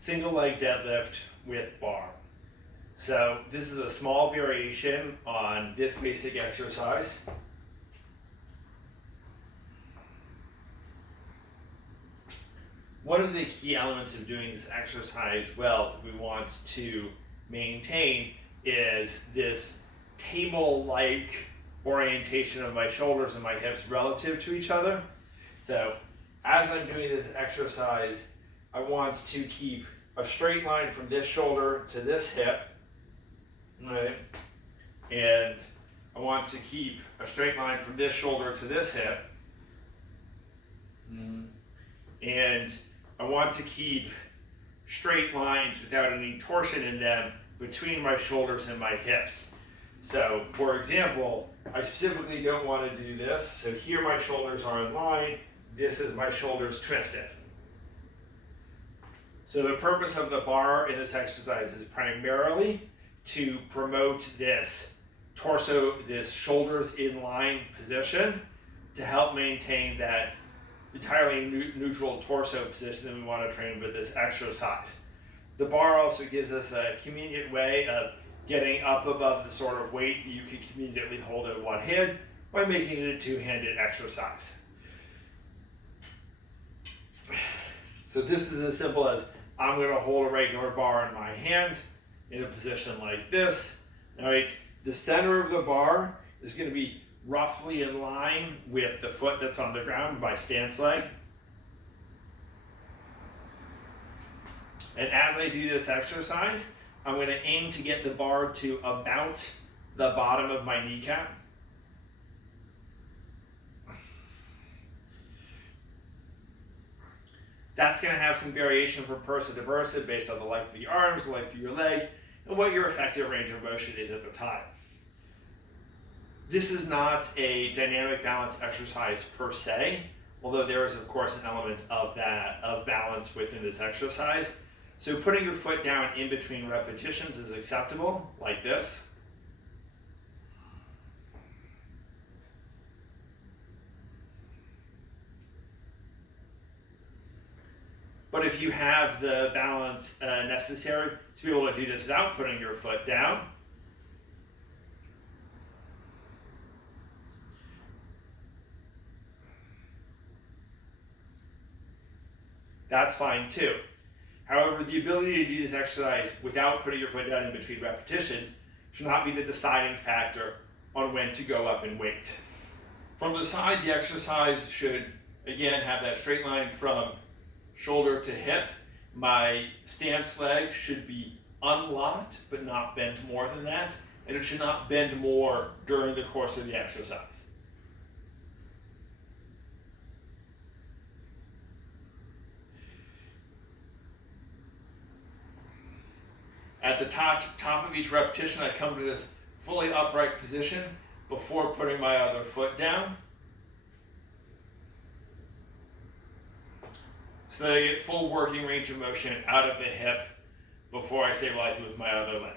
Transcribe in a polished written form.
single leg deadlift with bar. So this is a small variation on this basic exercise. One of the key elements of doing this exercise well that we want to maintain is this table-like orientation of my shoulders and my hips relative to each other. So as I'm doing this exercise, I want to keep a straight line from this shoulder to this hip, right? And I want to keep a straight line from this shoulder to this hip. And I want to keep straight lines without any torsion in them between my shoulders and my hips. So, for example, I specifically don't want to do this. So here my shoulders are in line. This is my shoulders twisted. So the purpose of the bar in this exercise is primarily to promote this torso, this shoulders in line position to help maintain that entirely neutral torso position that we want to train with this exercise. The bar also gives us a convenient way of getting up above the sort of weight that you can conveniently hold in one hand by making it a two-handed exercise. So this is as simple as I'm going to hold a regular bar in my hand in a position like this. All right, the center of the bar is going to be roughly in line with the foot that's on the ground, my stance leg. And as I do this exercise, I'm going to aim to get the bar to about the bottom of my kneecap. That's going to have some variation from person to person based on the length of your arms, the length of your leg, and what your effective range of motion is at the time. This is not a dynamic balance exercise per se, although there is of course an element of balance within this exercise. So putting your foot down in between repetitions is acceptable, like this. But if you have the balance necessary to be able to do this without putting your foot down, that's fine too. However, the ability to do this exercise without putting your foot down in between repetitions should not be the deciding factor on when to go up in weight. From the side, the exercise should, again, have that straight line from shoulder to hip. My stance leg should be unlocked, but not bent more than that, and it should not bend more during the course of the exercise. At the top of each repetition, I come to this fully upright position before putting my other foot down, so that I get full working range of motion out of the hip before I stabilize it with my other leg.